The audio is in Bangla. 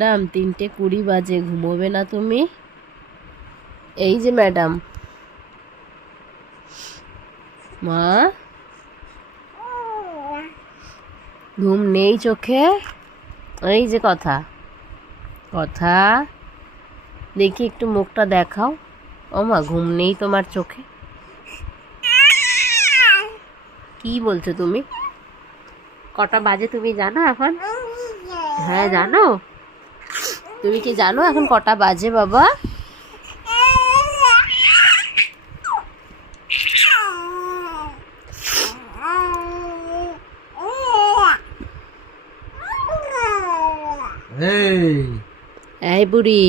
ম্যাডাম 3:20 বাজে, ঘুমোবে না তুমি? এই যে ম্যাডাম, মা ঘুম নেই চোখে? এই যে কথা কথা দেখি একটু মুখটা দেখাও। ও মা, ঘুম নেই তোমার চোখে? কি বলছো তুমি? কটা বাজে তুমি জানো এখন? হ্যাঁ জানো। তুমি কি জানো এখন কটা বাজে বাবা? এই বুড়ি,